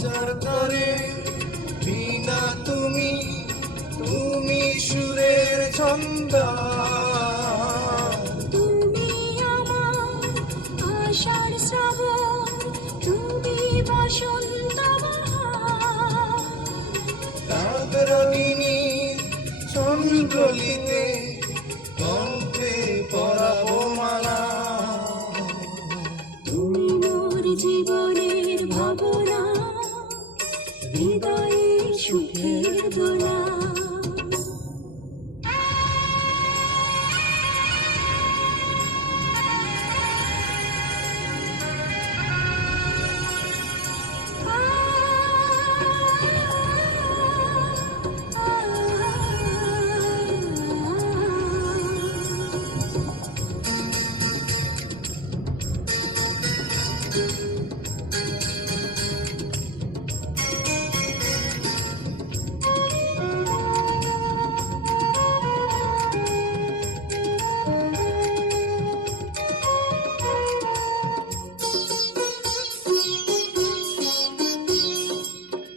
হাজার তারে বিনা তুমি, তুমি সুরের ছন্দ। তুমি আমার আশার শ্রাবণ, তুমি বসন্ত বাহার। রাগরাগিনী চন্দ্রলিতে কণ্ঠে পরাবো মালা। তুমি মোর জীবনের ভাবনা, হৃদয়ের সুখের দোলা।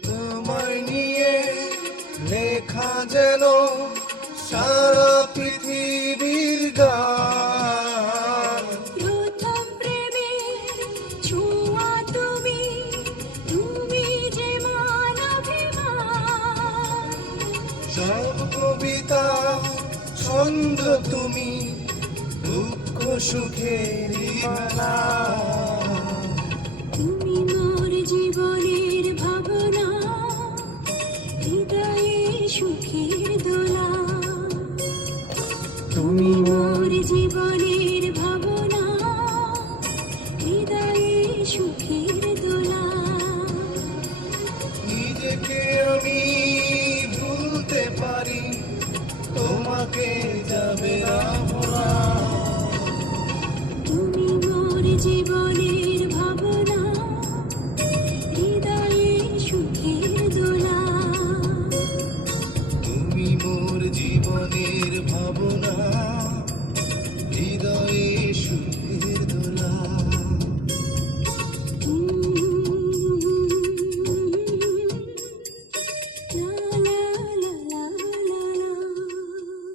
তোমায় নিয়ে লেখা যেন সারা পৃথিবীর গান। প্রথম প্রেমের ছোঁয়া তুমি, তুমি যে মানবিমান। সব কবিতা ছন্দ তুমি, দুঃখ সুখেরই মালা। তুমি মোর জীবনে